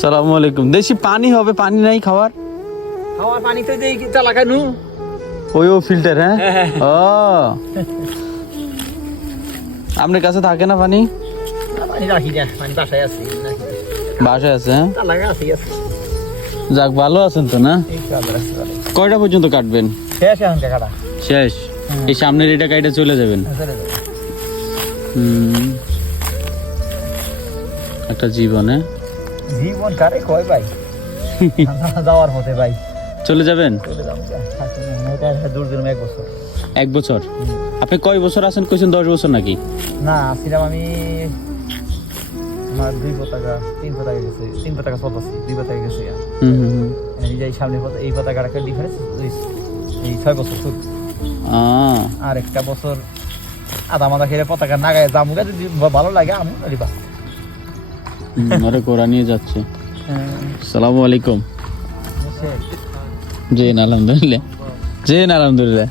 সালামু আলাইকুম। দেশি পানি হবে, পানি নাই খাওয়ার? খাওয়ার পানি তো দেই কি চালা খানু ওই ও ফিল্টার, হ্যাঁ? ও আপনার কাছে থাকে না পানি? পানি রাখি না, পানি বাসায় আছে বাসায় আছে, হ্যাঁ? চালা আছে আছে। যাক, ভালো আছেন তো না? এই কাজ আছে ভালো। কয়টা পর্যন্ত কাটবেন? শেষ এখন কাটা শেষ? এই সামনের এটা কাইটা চলে যাবেন? একটা জীবনে জীবন কারে কয় ভাই যাওয়ার পথে ভাই চলে যাবেন? চলে যাবো এটা দূর দূর 1 বছর। 1 বছর? আপনি কয় বছর আছেন কইছেন? 10 বছর নাকি? না আসছিলাম আমি, আমার 2 পতাকা 3 পতাকা গেছে, 3 পতাকা চলতেছে, 2 পতাকা গেছে। এই যে সামনে এই পতাকা রাখার ডিফারেন্স এই 6 বছর শুধু। আর একটা বছর আধা মাথা খেলে পতাকা নাগায় জামু, যদি ভালো লাগে আমু আরিবা আরে কোরা নিয়ে যাচ্ছে। সালামু আলাইকুম। জি আলহামদুলিল্লাহ। জি আলহামদুলিল্লাহ।